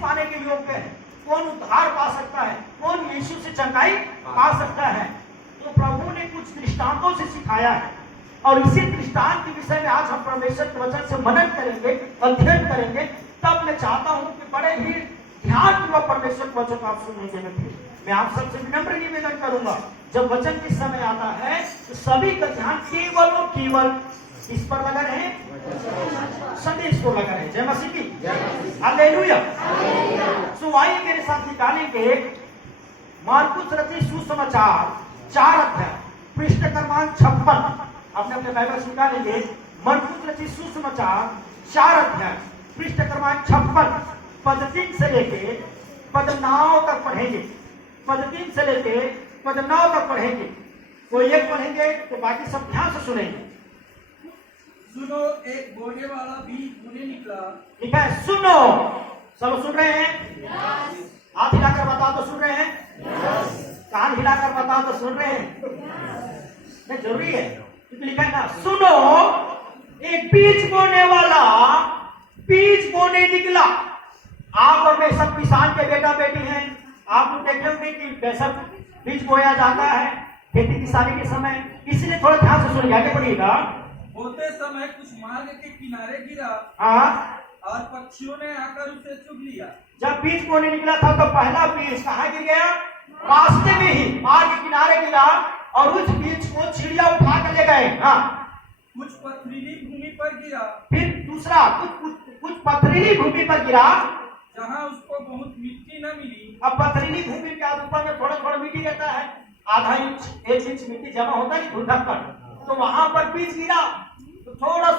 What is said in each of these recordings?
पाने के योग्य है, कौन उद्धार पा सकता है, कौन यीशु से चंगाई पा सकता है। तो प्रभु ने कुछ दृष्टांतों से सिखाया है और इसी दृष्टांत के विषय में आज हम परमेश्वर के वचन से मनन करेंगे, अध्ययन करेंगे। तब मैं चाहता हूं कि बड़े ही ध्यानपूर्वक परमेश्वर के वचन को आप सुनेंगे। मैं आप सबसे विनम्र निवेदन करूंगा, जब वचन के समय आता है तो सभी का ध्यान केवल और केवल इस पर लगा रहे, संदेश को लगा रहे। जय मसीह की, हालेलुया। सो आइए मेरे साथ निकालेंगे मार्कुस रचित सुसमाचार 4 अध्याय पृष्ठ क्रमांक 56। अपने अपने बाइबल निकालेंगे मार्कुस रचित सुसमाचार 4 अध्याय पृष्ठ क्रमांक 56 पद 3 से लेके पद 9 तक पढ़ेंगे। पद 3 से लेके पद 9 तक पढ़ेंगे। कोई एक पढ़ेंगे तो बाकी सब ध्यान से सुनेंगे। सुनो, एक बोने वाला बीज बोने निकला। ठीक है, सुनो। सब सुन रहे हैं? हाथ हिलाकर बताओ तो सुन रहे हैं? कान हिलाकर बताओ तो सुन रहे हैं? नहीं, जरूरी है क्योंकि लिखा है ना, सुनो एक बीज बोने वाला बीज बोने निकला। आप और मैं सब किसान के बेटा बेटी हैं। आप लोग देखे होंगे कि कैसा बीज बोया जाता है खेती किसानी के समय। इसलिए थोड़ा ध्यान से सुनिए, आगे बढ़िएगा। होते समय कुछ मार्ग के किनारे गिरा और पक्षियों ने आकर उसे चुग लिया। जब बीज बोने निकला था तो पहला बीज कहाँ गिर गया? रास्ते में ही मार्ग के किनारे गिरा और उस बीज को चिड़िया उठा कर ले गए। कुछ पथरीली भूमि पर गिरा। फिर दूसरा कुछ पथरीली भूमि पर गिरा जहाँ उसको बहुत मिट्टी न मिली। अब पथरीली भूमि के ऊपर में थोड़ा थोड़ा मिट्टी रहता है, आधा इंच 1 इंच मिट्टी जमा होता है धुलक पर, तो वहां पर बीज गिरा तो थोड़ा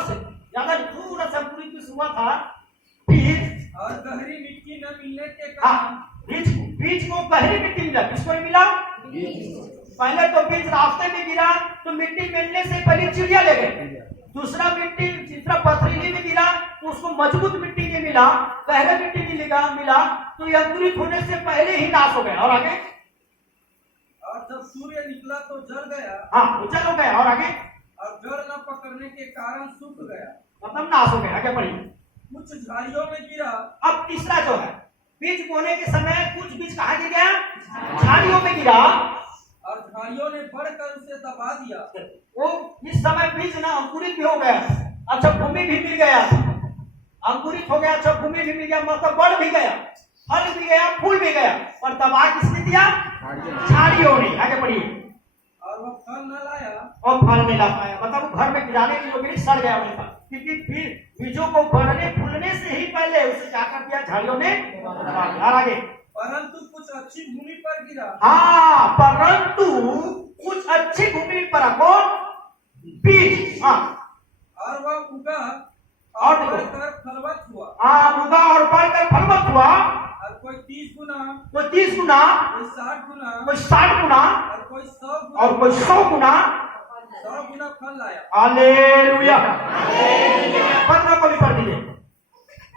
से ज्यादा थोड़ा सा पूरी बीज हुआ था। फिर और गहरी मिट्टी न मिलने के कारण बीज को गहरी मिट्टी मिला। किसको मिला? पहले तो बीज रास्ते में गिरा तो मिट्टी मिलने से पहले चिड़िया ले गए। दूसरा पथरीली में गिरा तो उसको मजबूत मिट्टी नहीं मिला, गहरे मिट्टी नहीं मिला तो यह अंकुरित होने से पहले ही नाश हो गया। और आगे? और जब सूर्य निकला तो जल गया। वो जल हो गया। और आगे? और जड़ न पकड़ने के कारण सूख गया, मतलब नाश हो गया। आगे बढ़िए। कुछ झाड़ियों में गिरा। अब तीसरा जो है, बीज बोने के समय कुछ बीज कहाँ गिर गया? झाड़ियों में गिरा और झाड़ियों ने बढ़कर उसे दबा दिया। वो इस समय बीज ना अंकुरित भी हो गया, अच्छा भूमि भी मिल गया, अंकुरित हो गया, अच्छा भूमि भी मिल गया, मतलब बढ़ भी गया, फल भी गया, फूल भी गया, पर दबा किसने दिया? झाड़ियों ने। आगे बढ़िए। और वह फल न लाया। और फल नहीं ला पाया, मतलब घर में गिराने के योग्य नहीं, सड़ गया वहीं पर, क्योंकि फिर बीजों को बढ़ने फूलने से ही पहले उसे क्या कर दिया? झाड़ियों ने दबा दिया। आगे? परंतु कुछ अच्छी भूमि पर गिरा। परंतु कुछ अच्छी भूमि पर बीज और वह उगा और बढ़कर फलवत हुआ। उगा और बढ़कर फलवत हुआ। और कोई 30 गुना, कोई 30 गुना, कोई 60 गुना, कोई 60 गुना और कोई 100 गुना, और कोई 100 गुना 100 गुना फल लाया। हालेलुया। 15 को भी पढ़ दीजिए।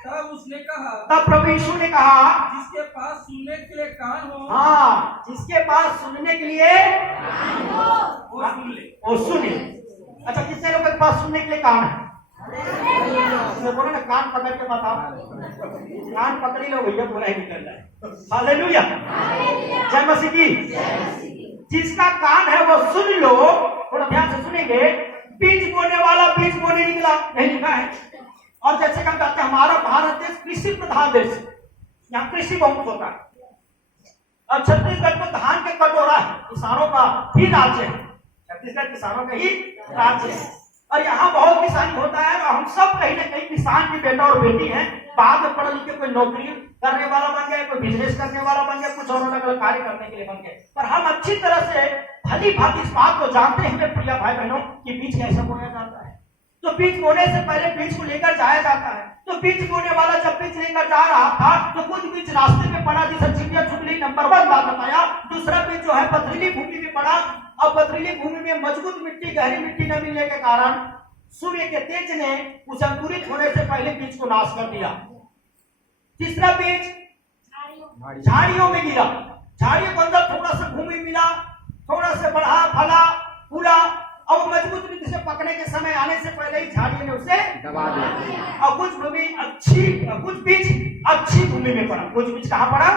तब उसने कहा, तब प्रभु यीशु ने कहा, जिसके पास सुनने के लिए कान हो, जिसके पास सुनने के लिए वो सुन ले। वो सुने। अच्छा, कितने लोगों के पास सुनने के लिए कान है? बोलो ना, कान पकड़ के बताओ। कान पकड़ी लो भैया, पूरा ही निकल जाए। हालेलुया। जय मसीह की। जिसका कान है वो सुन लो। थोड़ा ध्यान से सुनेंगे। बीज बोने वाला बीज बोने निकला, नहीं लिखा है। और जैसे हम कहते हैं हमारा भारत देश कृषि प्रधान देश, यहाँ कृषि बहुत होता है। अब छत्तीसगढ़ को धान के कटोरा है, किसानों का ही राज्य है। छत्तीसगढ़ किसानों का ही राज्य है और यहाँ बहुत किसानी होता है। और हम सब कहीं ना कहीं किसान की बेटा और बेटी हैं। बाद में पढ़ लिख के कोई नौकरी करने वाला बन गया, कोई बिजनेस करने वाला बन गया, कुछ और अलग अलग कार्य करने के लिए बन गए। पर हम अच्छी तरह से भली भांति इस बात को जानते हैं प्रिय भाई बहनों कि बीज कैसे बोया जाता है। तो बीज बोने से पहले बीज को लेकर जाया जाता है। तो बीज बोने वाला जब बीज लेकर जा रहा था तो कुछ बीज रास्ते में पड़ा, जिसे चिड़िया चुग ली, नंबर 1 बात बताया। दूसरा बीज जो है पथरीली भूमि में पड़ा। अब पथरीली भूमि में मजबूत मिट्टी, गहरी मिट्टी न मिलने के कारण सूर्य के तेज ने उस अंकुरित होने से पहले बीज को नाश कर दिया। तीसरा बीज झाड़ियों में गिरा। झाड़ियों के अंदर थोड़ा सा भूमि मिला, थोड़ा सा बढ़ा, फला, फूला और मजबूत रीति से पकने के समय आने से पहले ही झाड़ी ने उसे दबा दिया। और कुछ बीज अच्छी भूमि में पड़ा। कुछ बीज कहाँ पड़ा?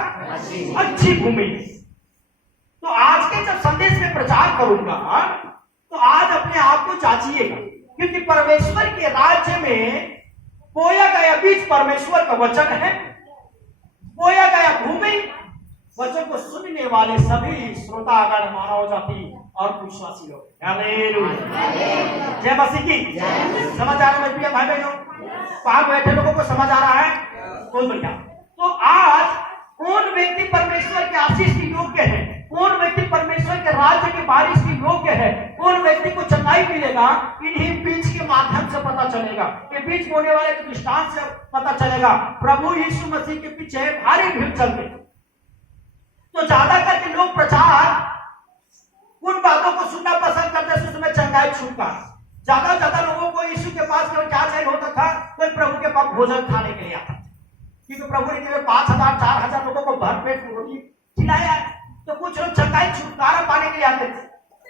अच्छी भूमि। तो आज के जब संदेश में प्रचार करूंगा तो आज अपने आप को जांचिएगा, क्योंकि परमेश्वर के राज्य में बोया गया बीज परमेश्वर का वचन है। बोया गया भूमि वचन को सुनने वाले सभी श्रोतागण, मानव जाति और विश्वासी लोग। हालेलुया, जय मसीह की। समझ आ रहा है भाई बहनों? वहां बैठे लोगों को समझ आ रहा है? बहुत बढ़िया। तो आज कौन व्यक्ति परमेश्वर के आशीष की योग्य है? कौन व्यक्ति परमेश्वर के राज्य की बारिश की योग्य है? कौन व्यक्ति को चंगाई मिलेगा? इन्हीं बीज के माध्यम से पता चलेगा। ये बीज बोने वाले के दृष्टांत से पता चलेगा। प्रभु यीशु मसीह के पीछे भारी भीड़ चलते, तो ज्यादा करके लोग प्रचार उन बातों को सुनना पसंद करते हैं जिसमें चंगाई छुटकारा। ज्यादा लोगों को यीशु के पास केवल क्या चाहिए होता था? कोई प्रभु के पास भोजन खाने के लिए आता, क्योंकि प्रभु ने केवल 5000 4000 लोगों को भरपेट रोटी खिलाया है। तो कुछ लोग चंगाई छुटकारा पाने के लिए आते थे,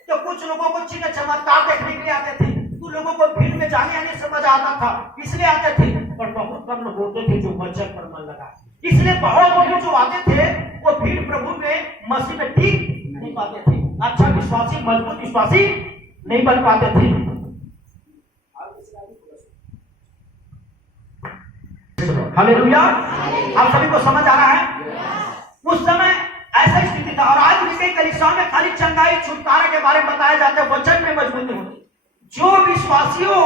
तो कुछ लोगों को चिन्ह चमत्कार देखने के लिए आते थे, तो लोगों को भीड़ में जाने आने से मजा आता था, इसलिए आते थे। पर बहुत कम लोग होते थे जो वचन पर मन लगा, इसलिए बहुत लोग जो आते थे वो भीड़ प्रभु में मसीह में ठीक नहीं पाते थे। अच्छा विश्वासी, मजबूत विश्वासी नहीं बन पाते थे। हालेलुया, आप सभी को समझ आ रहा है? उस समय ऐसा स्थिति था। और आज भी कई कलीसियाओं में खाली चंगाई छुटकारा के बारे में बताया जाता है, वचन में मजबूत नहीं होती। जो विश्वासियों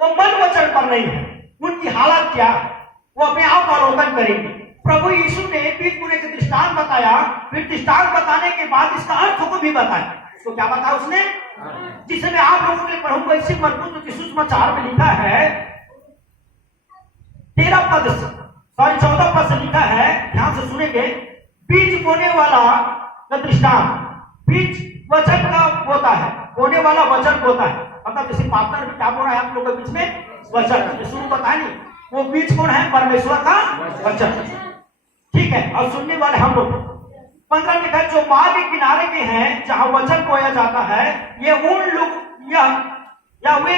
वो मन वचन पर नहीं है, उनकी हालत क्या है वो अपने आप अवलोकन करेंगे। प्रभु यीशु ने बीज बोने के दृष्टांत बताया, फिर दृष्टांत बताने के बाद इसका अर्थ को भी बताया। उसको क्या बताया उसने? जिसमें आप लोगों के पढ़ूंगा इसी मजबूत सुसमाचार में लिखा है 14 पद से लिखा है, ध्यान से सुनेंगे। बीज बोने वाला का दृष्टांत, बीज वचन का बोता है, बोने वाला वचन बोता है। मतलब जैसे पार्टनर में क्या बोल रहा है आप लोगों के बीच में? वचन। शुरू बताया नहीं, वो बीज कौन है? परमेश्वर का वचन, ठीक है। और सुनने वाले हम लोग। 15 लिखा है, जो मार्ग के किनारे के हैं जहां वचन बोया जाता है, ये उन लोग या वे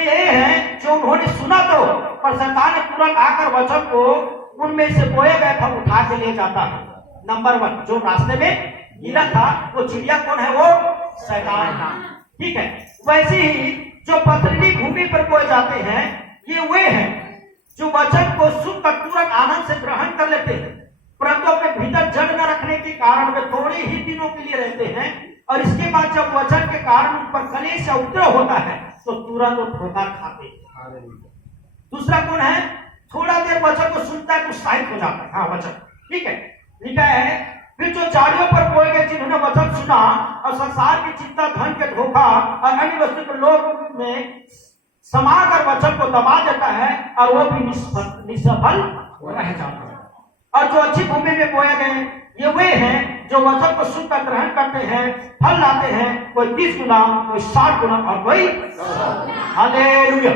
ये हैं जो उन्होंने सुना तो पर शैतान ने तुरंत आकर वचन को उनमें से बोया गया था उठा के ले जाता है। नंबर 1 जो रास्ते में गिरा था वो चिड़िया कौन है? वो शैतान था, ठीक है। वैसे ही जो पथरीली भूमि पर बोए जाते हैं, ये वे हैं जो वचन को सुनकर तुरंत आनंद से ग्रहण कर लेते हैं, परंतु अपने भीतर जड़ न रखने के कारण वे थोड़े ही दिनों के लिए रहते हैं, और इसके बाद जब वचन के कारण उन पर कलेश या उपद्रव होता है तो तुरंत वो ठोकर खाते हैं। दूसरा कौन है? थोड़ा देर वचन को सुनता है, उत्साहित हो जाता है। हाँ वचन, ठीक है। लिखा है, फिर जो झाड़ियों पर बोए गए जिन्होंने वचन सुना और संसार की चिंता, धन के धोखा और अन्य वस्तु के लोभ में समाकर वचन को दबा देता है और वो भी निष्फल रह जाता है। और जो अच्छी भूमि में बोए गए ये वे हैं जो वचन को सुनकर ग्रहण करते हैं, फल लाते हैं, कोई 30 गुना, कोई 60 गुना और कोई। हालेलुया।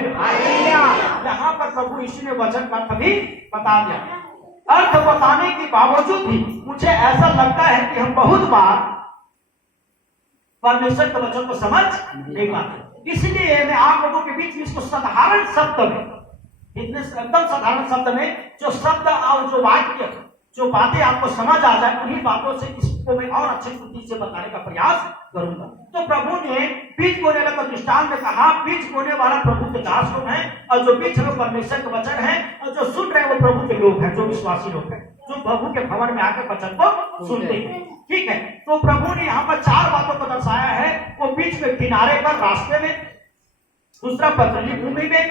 यहाँ पर प्रभु यीशु ने वचन का कभी बता दिया। अर्थ बताने के बावजूद भी मुझे ऐसा लगता है कि हम बहुत बार परमेश्वर के वचन को समझ नहीं पाते। इसलिए मैं आप लोगों के बीच में इसको साधारण शब्द में, इतने एकदम साधारण शब्द में जो शब्द और जो वाक्य, जो बातें आपको समझ आ जाए, उन्हीं बातों से इसको मैं और अच्छे तरीके से बताने का प्रयास करूंगा। तो प्रभु ने बीज बोने वाला दृष्टांत में कहा, बीज बोने वाला प्रभु के दास लोग हैं, और जो बीज लोग परमेश्वर के वचन है, और जो सुन रहे हैं वो प्रभु के लोग हैं, जो विश्वासी लोग हैं, जो प्रभु के भवन में आकर वचन को सुनते हैं, ठीक है। तो प्रभु ने यहाँ पर 4 बातों को दर्शाया है। वो बीच में किनारे पर रास्ते में, दूसरा पथरीली भूमि में,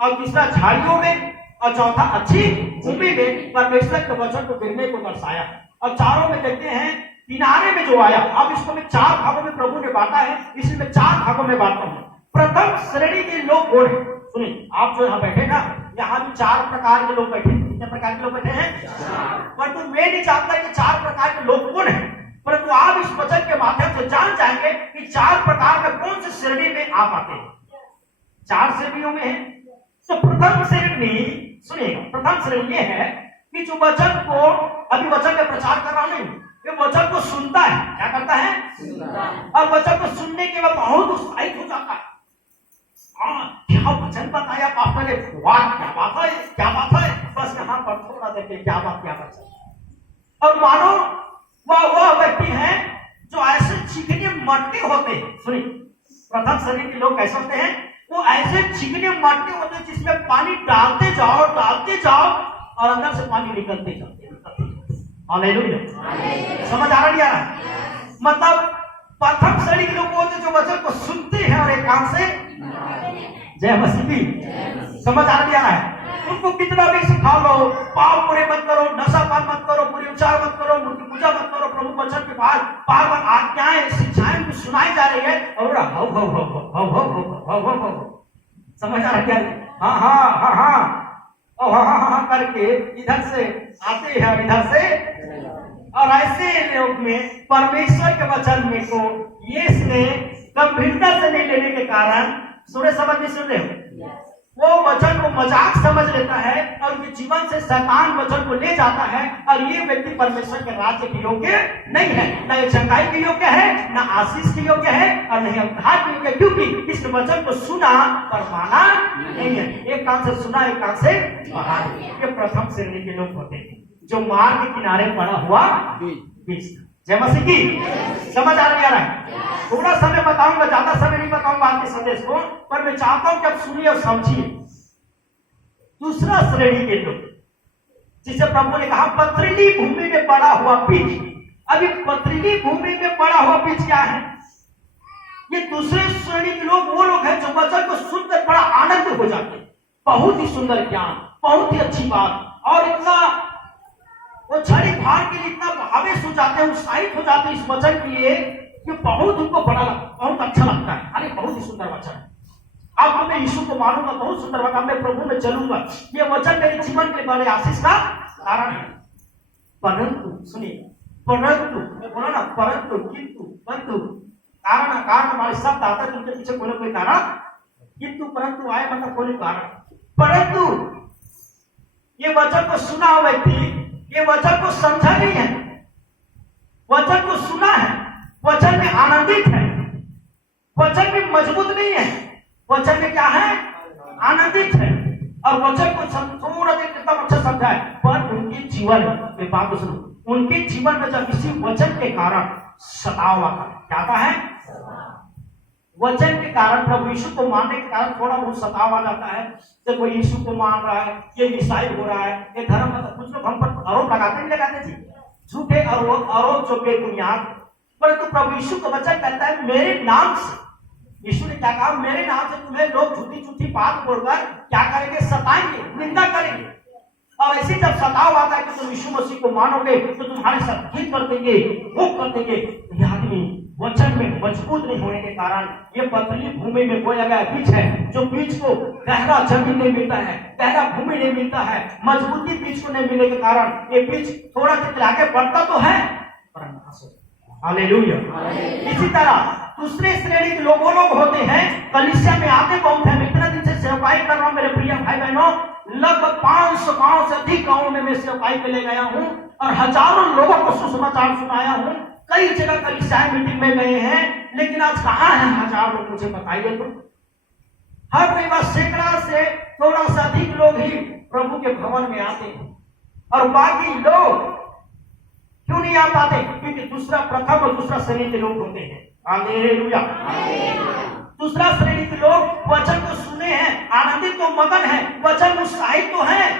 और तीसरा झाड़ियों में, और चौथा अच्छी भूमि में परमेश्वर के वचन को गिरने को दर्शाया। और चारों में देखते हैं किनारे में जो आया। अब इसको मैं 4 भागों में प्रभु ने बांटा है, इसलिए मैं 4 भागों में बांटता हूं। प्रथम श्रेणी के लोग कौन है? सुनिए, आप जो यहाँ बैठे ना, यहाँ भी 4 प्रकार के लोग बैठे। कितने प्रकार के लोग बैठे हैं? परंतु मैं नहीं जानता कि 4 प्रकार के लोग कौन है, परंतु आप इस वचन के माध्यम से जान जाएंगे कि 4 प्रकार का कौन सी श्रेणी में आप आते हैं। 4 श्रेणियों में है। तो प्रथम श्रेणी, सुनिए, प्रथम श्रेणी ये है कि जो वचन को, अभी वचन का प्रचार कर रहा नहीं, ये वचन को सुनता है, क्या करता है? और वचन को सुनने के बाद बहुत उत्साहित हो जाता है। हाँ, क्या वचन बताया पास्टर ने, वाह क्या बात है, क्या बात है, बस यहाँ पर थोड़ा देखे क्या बात। और मानो वह व्यक्ति है जो ऐसे चिकने मटके होते हैं। सुनिए, प्रथम शरीर के लोग कैसे होते हैं? वो ऐसे चिकने मटके होते हैं जिसमें पानी डालते जाओ और अंदर से पानी निकलते जाते। हालेलुया, समझ आ रहा नहीं आ रहा? मतलब प्रथम श्रेणी के लोग होते हैं जो वचन को सुनते हैं और एक काम से, जय मसीह, समझ आ रहा नहीं आ रहा है? उनको कितना भी सिखा लो, पाप पूरे मत करो, नशापान मत करो, बुरे विचार मत करो, मूर्ति पूजा मत करो, प्रभु वचन के बार बार आज्ञाएं शिक्षाएं भी सुनाई जा रही है और हाउ समझ आ रहा क्या? हाँ करके इधर से आते हैं, इधर से, और ऐसे लोग में परमेश्वर के वचन में को ये गंभीरता से नहीं लेने के कारण, सुने समझ नहीं सुन रहे हो, वो वचन को मजाक समझ लेता है और उनके जीवन से शैतान वचन को ले जाता है, और ये व्यक्ति परमेश्वर के राज्य के योग्य नहीं है, न ये चंगाई के योग्य है, न आशीष के योग्य है, और नहीं उद्धार के योग्य, क्योंकि इस वचन को सुना पर माना नहीं है। एक कान से सुना, एक कान से बाहर। ये प्रथम श्रेणी के लोग होते हैं जो मार्ग के किनारे पड़ा हुआ बीज। जय मसीह की, समझ आ रहा है? थोड़ा समय बताऊंगा, ज्यादा समय नहीं बताऊंगा आपके संदेश को, पर मैं चाहता हूं कि आप सुनिए और समझिए। दूसरा श्रेणी के लोग, जिसे प्रभु ने कहा पथरीली भूमि में पड़ा हुआ बीज। अभी पथरीली भूमि में पड़ा हुआ बीज क्या है? ये दूसरे श्रेणी के लोग वो लोग हैं जो वचन को सुनकर बड़ा आनंद हो जाते हैं, बहुत ही सुंदर ज्ञान, बहुत ही अच्छी बात, और इतना वो छड़ी फाड़ के लिए इतना भावेश हो जाते हैं, उत्साहित हो जाते हैं इस वचन के लिए कि बहुत उनको बड़ा बहुत अच्छा लगता है। अरे बहुत ही सुंदर वचन है, अब मैं यीशु को मानूंगा, बहुत सुंदर वचन, मैं प्रभु में चलूंगा, ये वचन मेरे जीवन के बड़े आशीष का कारण है। परंतु सुनिए, परंतु बोला ना, परंतु, किंतु, परंतु, कारण हमारे शब्द आता है, उनके पीछे कोई कारण, किंतु परंतु आए मतलब कोई कारण। परंतु ये वचन को सुना हुआ व्यक्ति ये वचन को समझा नहीं है, वचन को सुना है, वचन में आनंदित है, वचन में मजबूत नहीं है, वचन में क्या है? आनंदित है, और वचन को थोड़ा देर कितना अच्छा समझा है, पर उनके जीवन में, बात को सुनो, उनके जीवन में जब इसी वचन के कारण सताव आता है, क्या आता है? वचन के कारण, प्रभु यीशु को मानने के कारण थोड़ा बहुत सताव आ जाता है। जब कोई यीशु को मान रहा है, ये ईसाई हो रहा है, ये धर्म, कुछ लोग हम पर आरोप लगाते जी, झूठे आरोप जो बेबुनियाद, परंतु प्रभु यीशु का वचन कहता है मेरे नाम से, यीशु ने क्या कहा? मेरे नाम से तुम्हें लोग झूठी बात बोलकर क्या करेंगे? सताएंगे, निंदा करेंगे, और ऐसे जब सताव आता है कि तुम यीशु मसीह को मानोगे तो तुम्हारे साथ घिन कर देंगे, वो कर देंगे। ये आदमी वचन में मजबूत नहीं होने के कारण ये पथरीली भूमि में बोया गया बीज है, जो बीज को गहरा जमीन नहीं मिलता है, गहरा भूमि नहीं मिलता है, मजबूती बीज को नहीं मिलने के कारण ये बीज थोड़ा देर आगे बढ़ता तो है पर नाश हो जाता। हालेलुया। इसी तरह दूसरे श्रेणी के लोग वो लोग होते हैं, कलीसिया में आते बहुत है, इतना दिन से सेवकाई कर रहा हूं मेरे प्रिय भाई बहनों, लगभग 500 गांव से अधिक गांवों में मैं सेवकाई पे ले गया हूं और हजारों लोगों को सुसमाचार सुनाया हूं, कई जगह कलीसिया मीटिंग में गए हैं, लेकिन आज कहां है हजार लोग? मुझे बताइए तो। हर रविवार सैकड़ा से थोड़ा सा अधिक लोग ही प्रभु के भवन में आते हैं, और बाकी लोग क्यों नहीं आ पाते? क्योंकि दूसरा, प्रथम और दूसरा श्रेणी के लोग होते हैं। हालेलुया। दूसरा श्रेणी के लोग वचन को सुने हैं, आनंदित तो मगन है, वचन उत्साहित तो है,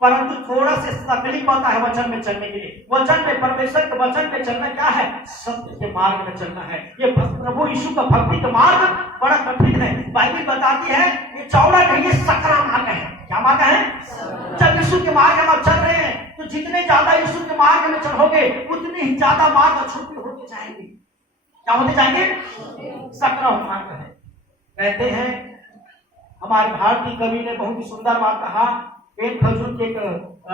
परंतु थोड़ा से तकलीफ आता है वचन में चलने के लिए। वचन में, परमेश्वर के वचन में चलना क्या है? सत्य के मार्ग में चलना है। ये प्रभु यीशु का भक्ति का मार्ग बड़ा कठिन है। बाइबल बताती है ये चौड़ा नहीं, ये सकरा मार्ग है। क्या मार्ग है? जब यीशु के मार्ग में आप चल रहे हैं तो जितने ज्यादा यीशु के मार्ग में चलोगे उतने ही ज्यादा मार्ग छोटे होते जाएंगे। क्या होते जाएंगे? सकरा मार्ग है। कहते हैं हमारे भारतीय कवि ने बहुत ही सुंदर बात कहा, पेट खजूर के एक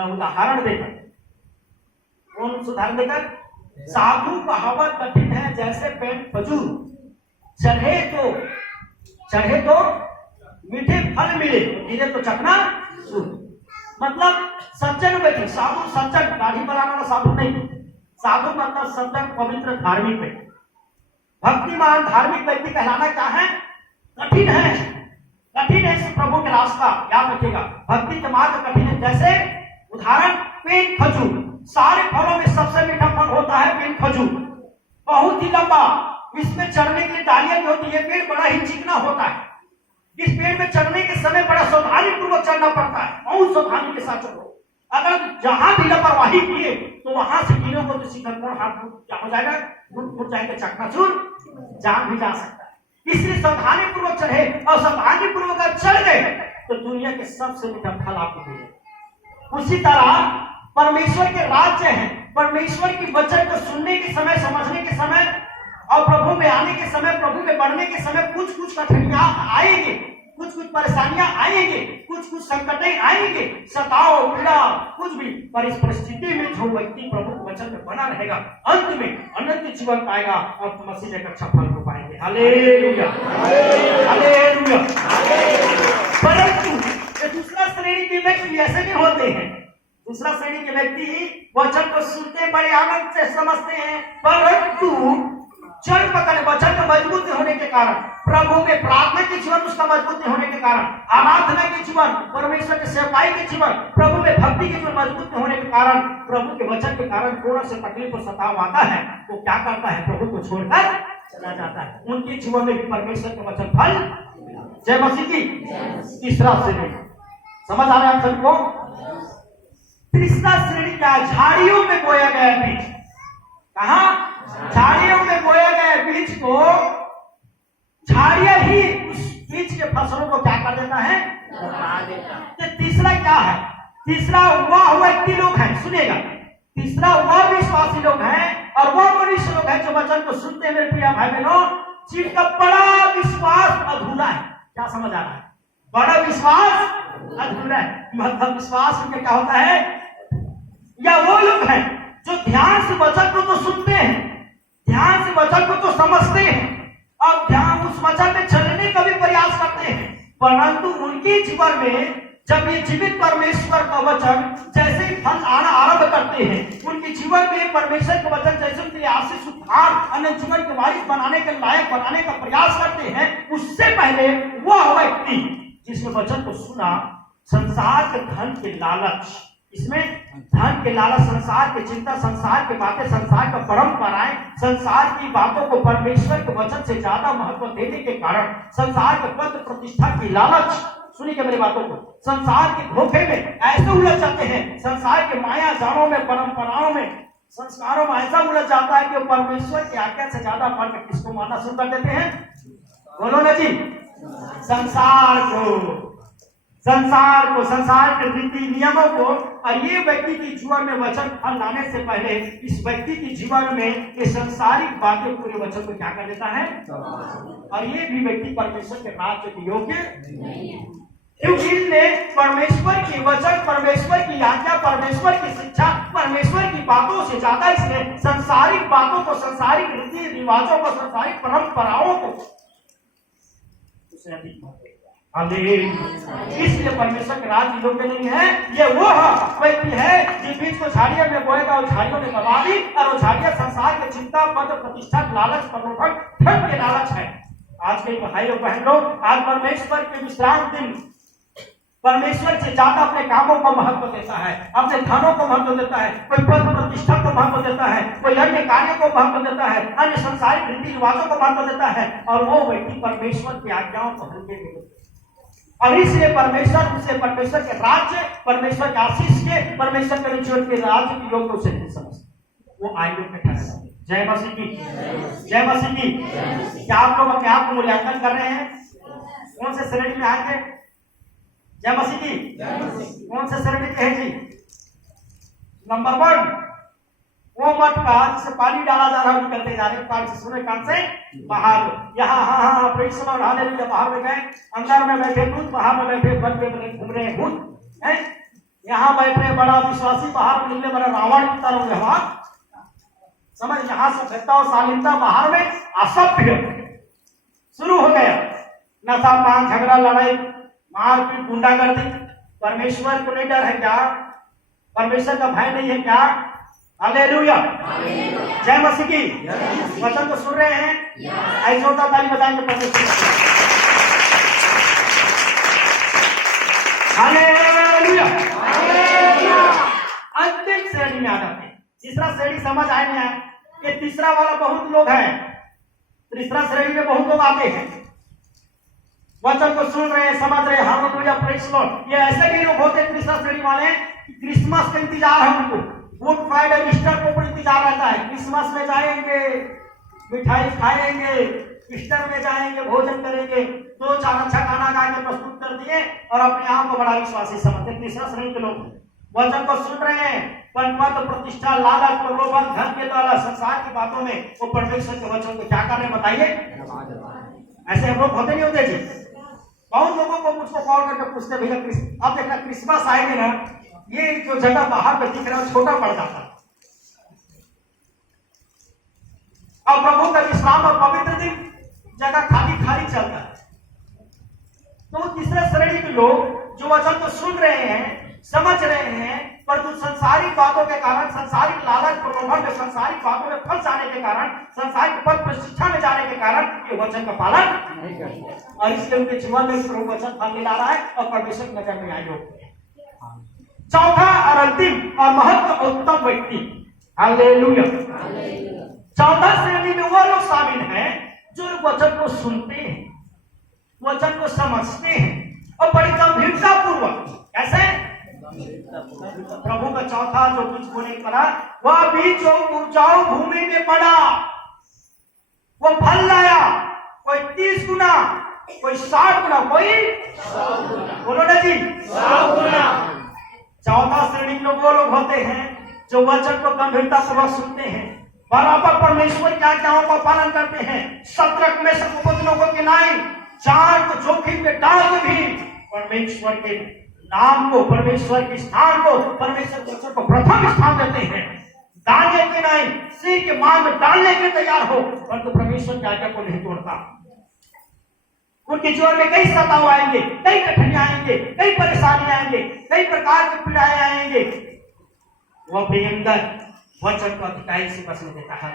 उदाहरण देकर, कौन उदाहरण देकर? साधु कहावत कठिन है जैसे पेट खजूर, चढ़े तो मीठे फल मिले, गिरे तो चखना सूर। मतलब सज्जन है। साधु सज्जन, दाढ़ी बनाने वाला साधु नहीं। साधु मतलब सज्जन, पवित्र, धार्मिक है। भक्तिमान धार्मिक व्यक्ति कहलाना क्या है? कठिन है, कठिन है प्रभु के रास्ता। याद रखिएगा, भक्ति के मार्ग कठिन है। जैसे उदाहरण, पेड़ खजूर, सारे फलों में सबसे मीठा फल होता है पेड़ खजूर, बहुत ही लंबा, इसमें चढ़ने के लिए डालियां भी होती है। पेड़ बड़ा ही चिकना होता है। इस पेड़ में चढ़ने के समय बड़ा सावधानी पूर्वक चढ़ना पड़ता है, बहुत सावधानी के साथ चढ़ो। अगर जहां भी लापरवाही किए तो वहां से गिरो तो शिखर पर हाथ क्या हो जाएगा, फूट जाएगा, चकनाचूर, जान भी जा सकता है। इसलिए सावधानी पूर्वक चढ़े, और सावधानी पूर्वक चढ़ गए तो दुनिया के सबसे मीठा फल आपको मिलेगा। उसी तरह परमेश्वर के राज्य है, परमेश्वर की वचन को सुनने के समय, समझने के समय और प्रभु में आने के समय, प्रभु में बढ़ने के समय कुछ कुछ कठिनाइयां आएंगे, कुछ कुछ परेशानियां आएंगे, कुछ कुछ संकटें आएंगे, सताओ, पीड़ा, कुछ भी। पर इस परिस्थिति में जो व्यक्ति प्रभु के वचन में बना रहेगा, अंत में अनंत जीवन पाएगा और मसीह में अच्छा फल को पाएंगे। Hallelujah, hallelujah. परंतु दूसरा श्रेणी के व्यक्ति ऐसे भी होते हैं। दूसरा श्रेणी के व्यक्ति वचन को सुनते बड़े आनंद से समझते हैं, परंतु जड़ पकड़े वचन का मजबूत होने के कारण, प्रभु में प्रार्थना के जीवन उसका मजबूत होने के कारण, आराधना के जीवन, परमेश्वर के सेवकाई के जीवन, प्रभु में भक्ति के जीवन मजबूत होने के कारण, प्रभु के वचन के कारण थोड़ा सा तकलीफ और सताव आता है, तो क्या करता है? प्रभु को छोड़कर चला जाता है। उनके जीवन में भी परमेश्वर के वचन फल। जय मसीह की। तीसरा श्रेणी, समझ आ रहा है आप सबको? तीसरा श्रेणी क्या? झाड़ियों में बोया गया बीज। कहा? झाड़ियों में बोया गया बीज को, झाड़ियां ही उस बीज के फसलों को क्या कर देता है? उड़ा देता है। तीसरा क्या है? तीसरा वह व्यक्ति लोग हैं, सुनिएगा, तीसरा वह विश्वासी लोग हैं और वह मनुष्य लोग हैं जो वचन को सुनते हैं। मेरे प्रिय भाई बहनों, जिनका बड़ा विश्वास अधूरा है। क्या समझ आ रहा है? बड़ा विश्वास अधूरा है। मतलब विश्वास में क्या होता है? या वो लोग हैं जो ध्यान से वचन को तो सुनते हैं, ध्यान से वचन को तो समझते हैं और ध्यान उस वचन में चलने का भी प्रयास करते हैं, परंतु उनके जीवन में जब ये जीवित परमेश्वर का वचन जैसे ही फल आना आरंभ करते हैं, उनके जीवन में परमेश्वर का वचन जैसे उनके लिए आशीष, उद्धार, अनंत जीवन के वारिस बनाने के लायक बनाने का प्रयास करते हैं, उससे पहले वह व्यक्ति जिसने वचन को सुना, संसार के धन के लालच, इसमें धन के लालच, संसार की चिंता, संसार की बातें, संसार का परंपराएं, संसार की बातों को परमेश्वर के वचन से ज्यादा महत्व देने के कारण, संसार के पद प्रतिष्ठा की लालच, सुनिए मेरी बातों को, संसार के धोखे में ऐसे उलझ जाते हैं, संसार के माया जालों में, परंपराओं में, संस्कारों में ऐसा उलझ जाता है कि वो परमेश्वर की आज्ञा से ज्यादा बढ़कर किसको मानना शुरू कर देते हैं? बोलो ना जी, संसार को, संसार को, संसार के रीति नियमों को। और ये व्यक्ति के जीवन में वचन फल लाने से पहले इस व्यक्ति के जीवन में ये संसारिक बातें पूरे वचन को क्या कर देता है? और ये भी व्यक्ति परमेश्वर के राज्य के योग्य नहीं है, क्योंकि इसने परमेश्वर की वचन, परमेश्वर की आज्ञा, परमेश्वर की शिक्षा, परमेश्वर की बातों से ज्यादा इसने संसारिक बातों को, संसारिक रीति रिवाजों को, संसारिक परंपराओं को उसे अधिक महत्व। इसलिए परमेश्वर के राज्य योग्य नहीं है। ये वो व्यक्ति है जिस बीज को झाड़ियों में बोएगा और झाड़ियों ने दबा दी, और वो झाड़ियां संसार के चिंता, पद प्रतिष्ठा, लालच, प्रलोभन, धन के लालच है। आज के भाई और बहन लोग, आज परमेश्वर के विश्राम दिन परमेश्वर से ज्यादा अपने कामों को महत्व देता है, अपने धनों को महत्व देता है, कोई पद प्रतिष्ठा को महत्व देता है, कोई अन्य कार्यों को महत्व देता है, अन्य संसारिक रीति रिवाजों को महत्व देता है, और वो व्यक्ति परमेश्वर की आज्ञाओं को हल्के में, और इसलिए परमेश्वर उसे परमेश्वर के राज्य, परमेश्वर के आशीष के, परमेश्वर के जीवन के राज्य की योग उसे नहीं समझते, वो आयोग में ठहरा। जय मसीह की, जय मसीह की। क्या आप लोग अपने आप को मूल्यांकन कर रहे हैं? कौन से श्रेणी में आएंगे? जय मसीह की। कौन से श्रेणी के हैं जी? नंबर 1, वो मटका जिसे पानी डाला जा रहा है, निकलते जा रहे हैं कान से, सुने कान से बाहर। यहाँ हाँ प्रेस हालेलुया, बाहर में गए, अंदर में बैठे भूत, बाहर में बैठे बन के घूम रहे भूत हैं, यहाँ बैठे बड़ा विश्वासी, बाहर में निकले बड़ा रावण की तरह व्यवहार, समझ, यहाँ सभ्यता और शालीनता, बाहर में असभ्य शुरू हो गया, नशा पान, झगड़ा, लड़ाई, मारपीट, गुंडागर्दी। परमेश्वर को नहीं डर है क्या? परमेश्वर का भय नहीं है क्या? हालेलुया, जय मसीह की। वचन को सुन रहे हैं? ऐसे जोरदार ताली बजाएंगे परमेश्वर। हालेलुया। अंतिम श्रेणी में आ जाते हैं। तीसरा श्रेणी समझ आए नहीं आए? ये तीसरा वाला बहुत लोग हैं। तीसरा श्रेणी में बहुत लोग आते हैं, वचन को सुन रहे हैं, समझ रहे हैं, हालेलुया, प्रेज़ लॉर्ड। ये ऐसे भी लोग होते हैं तीसरा श्रेणी वाले, क्रिसमस का इंतजार है उनको, गुड फ्राइडे, ईस्टर को इंतजार रहता है। क्रिसमस में जाएंगे, मिठाई खाएंगे, ईस्टर में जाएंगे, भोजन करेंगे, 2-4 अच्छा खाना खा के प्रस्तुत कर दिए और अपने आप को बड़ा विश्वासी समझते। तीसरा श्रेणी के लोग वचन को सुन रहे हैं, पर पद, प्रतिष्ठा, लालच, प्रलोभन, धन के द्वारा, संसार की बातों में वो परमेश्वर के वचन को क्या कर रहे हैं बताइए? ऐसे हम लोग होते नहीं होते जी? बहुत लोगों को मुझको कॉल करके पूछते, भैया अब देखना क्रिसमस आएंगे ना, ये जो जगह बाहर में दिख रहा है छोटा पड़ जाता है, और प्रभु का विश्राम और पवित्र दिन जगह खाली खाली चलता है। तो तीसरे श्रेणी के लोग जो वचन को सुन रहे हैं, समझ रहे हैं, परंतु संसारिक बातों के कारण, संसारिक लालच, प्रलोभन में, संसारिक बातों में फंस जाने के कारण, संसारिक पद प्रतिष्ठा में जाने के कारण ये वचन का पालन नहीं करते और इसलिए उनके जीवन में प्रभु वचन फल ला रहा है और परमेश्वर की नजर में आए लोग। चौथा और अंतिम और महत्वपूर्ण व्यक्ति, हालेलुया, चौथा श्रेणी में वो लोग शामिल हैं जो वचन को सुनते हैं, वचन को समझते हैं और बड़ी गंभीरता पूर्वक, कैसे प्रभु का चौथा जो बीज बोने पड़ा, वह बीज जो उपजाऊ भूमि में पड़ा, वो फल लाया, कोई 30 गुना, कोई 60 गुना, कोई 100 गुना। बोलो ना जी, 100 गुना। चौथा श्रेणी लोग वो लोग होते हैं जो वचन को गंभीरता पूर्वक सुनते हैं, बराबर परमेश्वर की आज्ञाओं का पालन करते हैं, शत्रक में से वचनों को गिनाई, जान को जोखिम में डाल के भी परमेश्वर के नाम को, परमेश्वर के स्थान को, परमेश्वर के वचन को प्रथम स्थान देते हैं। डालने के नहीं, सिर के मांग में डालने के तैयार हो, परंतु परमेश्वर की आज्ञा को नहीं तोड़ता। उनके जीवन में कई सताव आएंगे, कई कठिनाइयां आएंगे, कई परेशानी आएंगे, कई प्रकार की पीड़ाएं आएंगे, वो अपने अंदर वचन को अधिकारी से बसने देता है,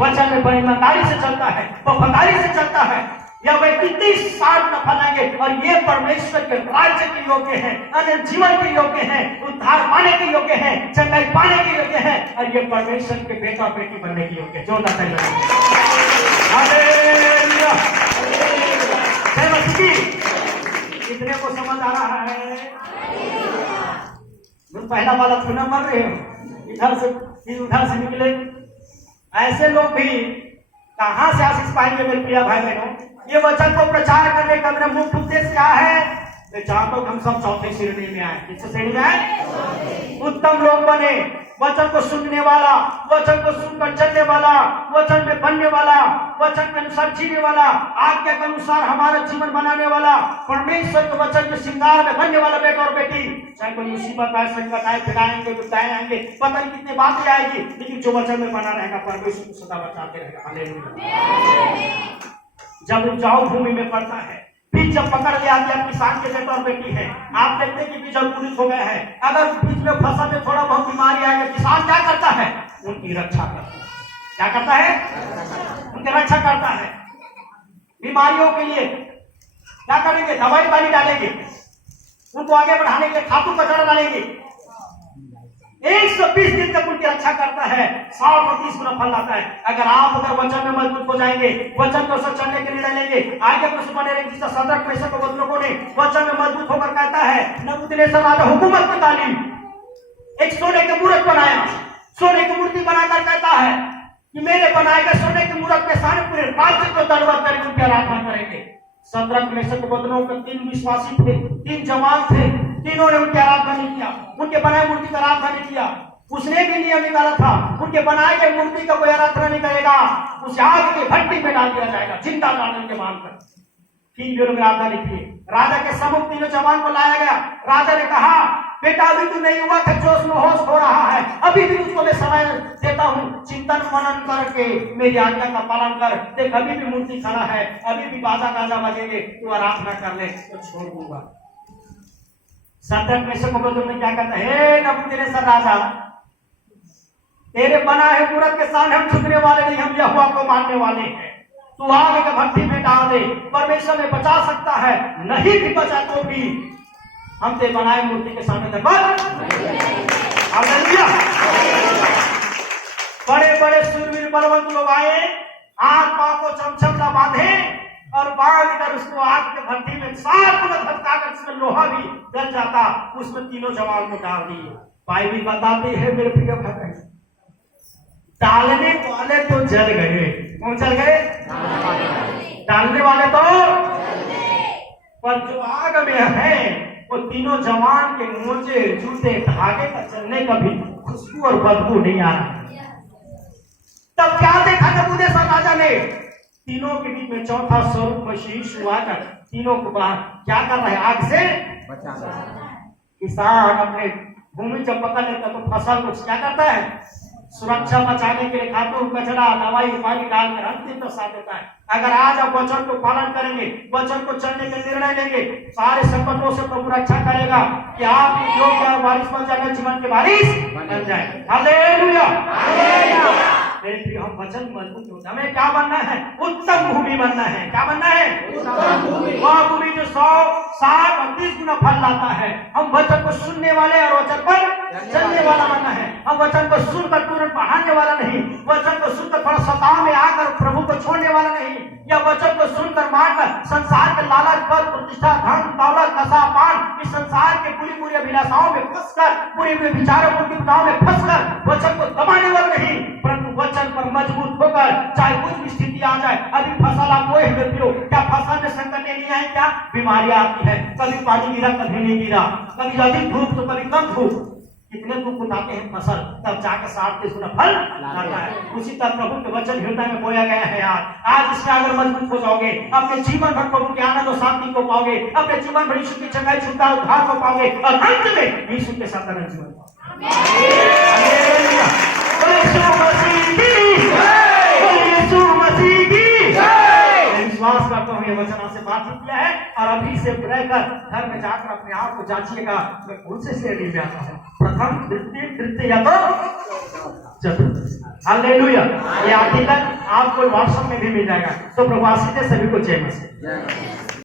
वचन में ईमानदारी से चलता है, वफादारी से चलता है। यह व्यक्ति 30 साल न फैलाएंगे और ये परमेश्वर के राज्य के योग्य हैं, अन्य जीवन के योग्य हैं, उद्धार पाने के योग्य हैं, चंगाई पाने के योग्य हैं और ये परमेश्वर के बेटा बेटी बनने के योग्य। जो कितने को समझ आ रहा है? तुम पहला वाला थोड़ा मर रहे हो, इधर से फिर उधर से निकले। ऐसे लोग भी कहां से आशीष पाएंगे मेरे प्रिय भाई बहनों? ये वचन को प्रचार करने का मेरा मुख्य उद्देश्य क्या है? मैं चाहता हूं हम सब चौथे श्रेणी में आए। किस श्रेणी में आए? उत्तम लोग बने, वचन को सुनने वाला, वचन को सुनकर चलने वाला, वचन में बनने वाला, वचन के अनुसार जीने वाला, आज्ञा के अनुसार हमारा जीवन बनाने वाला, परमेश्वर के वचन के श्रृंगार में बनने वाला बेटा और बेटी। चाहे कोई मुसीबत आए, संकट आए, फिराएंगे, गुस्साएं आएंगे, पता नहीं कितनी बातें आएगी, लेकिन जो वचन में बना रहेगा परमेश्वर को सदा बचाते रहेगा। हालेलुया। जब उपजाऊ भूमि में पड़ता है, बीज जब पकड़ लिया, आप किसान के बेटा और बेटी है, आप देखते हैं कि बीज अंकुरित हो गया है, अगर बीज में फसल में थोड़ा बहुत बीमारी आएगी, किसान क्या करता है? उनकी रक्षा करता है। क्या करता है? उनकी रक्षा करता है। बीमारियों के लिए क्या करेंगे? दवाई पानी डालेंगे, उनको आगे बढ़ाने के लिए खातू कचरा डालेंगे। 120 दिन तक उनकी रक्षा करता है, 100 और 30 गुना फल लाता है। अगर वचन में मजबूत हो जाएंगे, वचन को चलने के निर्णय लेंगे, आगे कुछ बने रहेंगे। जिसका सदरक में को लोगों ने वचन में मजबूत होकर कहता है, नबूकदनेस्सर राजा हुकूमत में तालीम, एक सोने के मूर्त बनाया, सोने की मूर्ति बनाकर कहता है कि मेरे बनाए गए सोने की मूर्त के सामने पूरे राज्य को दंडवत करके उनकी आराधना करेंगे। सदरक में के 3 विश्वासी थे, 3 जवान थे, तीनों ने उनकी आराधना नहीं किया, उनके बनाए मूर्ति का आराधना नहीं किया। उसने भी नियम निकाला था, उनके बनाए गए मूर्ति का कोई आराधना नहीं करेगा, उसे आग की भट्टी में डाल दिया जाएगा, जिंदा डालने के मानकर। 3 लोग आराधना नहीं किए। राजा के सम्मुख 3 जवान को लाया गया। राजा ने कहा, बेटा अभी तू नहीं हुआ था, जोश में होश हो रहा है, अभी भी उसको मैं समय देता हूँ, चिंतन मनन करके मेरी आज्ञा का पालन कर। देख अभी भी मूर्ति खड़ा है, अभी भी बाजा गाजा बजेंगे, तू आराधना कर ले तो छोड़ दूंगा। सतर्क में से तुमने क्या करता है? हे नबूकदनेस्सर राजा, तेरे बना है मूरत के सामने हम झुकने वाले नहीं, हम यहोवा को मानने वाले हैं। तू आग के भट्ठी में डाल दे, परमेश्वर ने बचा सकता है, नहीं भी बचा तो भी हम तेरे बनाए मूर्ति के सामने दरबार। हालेलुया। बड़े बड़े सूरवीर बलवंत लोग आए, हाथ पांव को चमचम ना बांधे और बांध कर उसको आग के भट्ठी में 7 गुना धक्का कर उसमें लोहा भी जल जाता, उसमें तीनों जवान को डाल दिए। बाइबल बताते हैं मेरे प्रिय भाई, डालने वाले तो जल गए। कौन जल गए? डालने वाले तो, पर जो आग में है वो तीनों जवान के मोजे जूते धागे का चलने का भी खुशबू और बदबू नहीं आ रहा। तब क्या देखा नबूकदनेस्सर राजा ने? तीनों के बीच में चौथा स्वरूप मसीह हुआ कर तीनों को क्या कर रहा है? आग से बचाना। किसान अपने भूमि जब पकड़ लेता तो फसल को क्या करता है? सुरक्षा बचाने के लिए खातून कचरा दवाई पानी डालकर अंतिम तो साथ देता है। अगर आज आप वचन को पालन करेंगे, वचन को चलने के निर्णय लेंगे, सारे संकटों से प्रभु रक्षा करेगा कि आप योग्य बारिश बन जाए, जीवन के बारिश बन जाए। हालेलुया। हम वचन मजबूत होता, हमें क्या बनना है? उत्तम भूमि बनना है। क्या बनना है? वह भूमि जो 100, 60 और 30 गुना फल लाता है। हम वचन को सुनने वाले और वचन पर चलने वाला बनना है। हम वचन को सुनकर तुरंत बढ़ाने वाला नहीं, वचन को सुनकर थोड़ा सताव में आकर प्रभु को छोड़ने वाला नहीं, या वचन को सुनकर मानकर संसार के लालच, पद, प्रतिष्ठा, धन, दौलत, नशा, पान, इस संसार के पूरी अभिलाषाओं में फंसकर, पूरे विचारों में फंसकर वचन को दबाने वाला नहीं, परंतु वचन पर मजबूत होकर चाहे कुछ भी स्थिति आ जाए। अभी फसल आप बोए हुए पियो, क्या फसल में संकट नहीं आए? क्या बीमारियां आती है? कभी पानी गिरा, कभी नहीं गिरा, कभी अधिक धूप तो कभी कम धूप, कितने दुख उठाते हैं फसल, तब जाकर 60 गुना फल लाता है। उसी तरह प्रभु के वचन हृदय में बोया गया है। आज इसमें अगर मजबूत हो जाओगे, अपने जीवन भर प्रभु के आनंद और शांति को पाओगे, अपने जीवन भर यीशु की चंगाई, छुटकारा, उद्धार को पाओगे और अंत में यीशु के साथ अनंत जीवन पाओगे। हालेलुया। यीशु मसीह की जय, यीशु मसीह की जय। विश्वास करता हूँ ये वचन आपसे बातचीत किया है, और अभी से रहकर घर में जाकर अपने आप को जांचिएगा। मैं कौन से श्रेणी में आता हूँ? प्रथम, द्वितीय, तृतीय या तो चतुर्थ। हालेलुया। ये आर्टिकल आपको व्हाट्सएप में भी मिल जाएगा। तो प्रभु आशीष दे सभी को। जय मसीह।